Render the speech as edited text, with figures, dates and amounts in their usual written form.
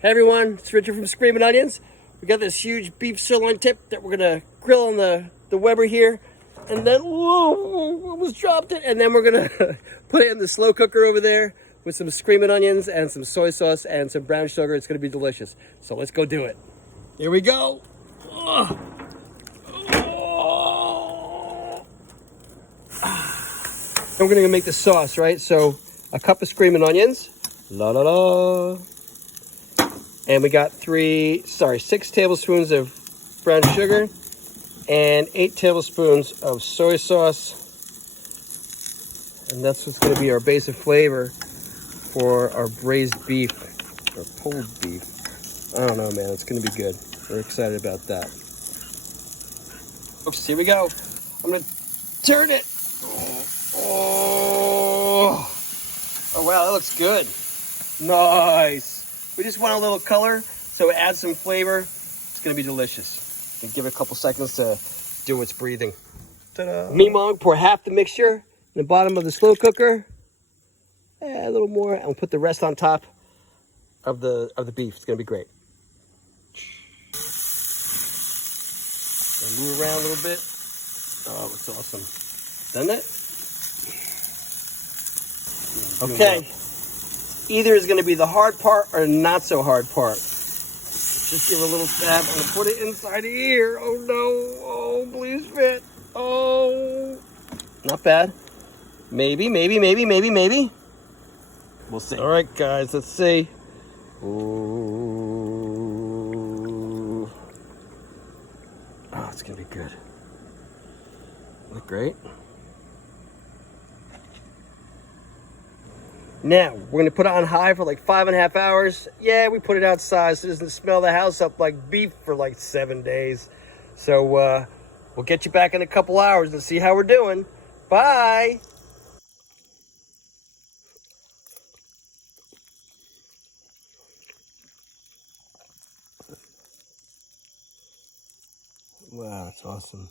Hey everyone, it's Richard from Screamin Onionz. We got this huge beef sirloin tip that we're gonna grill on the Weber here, and then whoa, almost dropped it. And then we're gonna put it in the slow cooker over there with some screamin' onions and some soy sauce and some brown sugar. It's gonna be delicious. So let's go do it. Here we go. Oh. Oh. And we're gonna make the sauce, right? So a cup of screamin' onions. La la la. And we got 6 tablespoons of brown sugar and 8 tablespoons of soy sauce. And that's what's going to be our base of flavor for our braised beef or pulled beef. I don't know, man. It's going to be good. We're excited about that. Oops, here we go. I'm going to turn it. Oh, wow, that looks good. Nice. We just want a little color, so add some flavor. It's gonna be delicious. And give it a couple seconds to do its breathing. Ta-da. Meanwhile, pour half the mixture in the bottom of the slow cooker. A little more, and we'll put the rest on top of the beef. It's gonna be great. And move around a little bit. Oh, it's awesome. Done it? Okay. Either is going to be the hard part or not so hard part. Just give it a little stab and put it inside of here. Oh no. Oh, please fit. Oh. Not bad. Maybe. We'll see. All right, guys, let's see. Ooh. Oh, it's going to be good. Look great. Now, we're going to put it on high for like 5.5 hours. Yeah, we put it outside so it doesn't smell the house up like beef for like 7 days. So, we'll get you back in a couple hours and see how we're doing. Bye! Wow, that's awesome.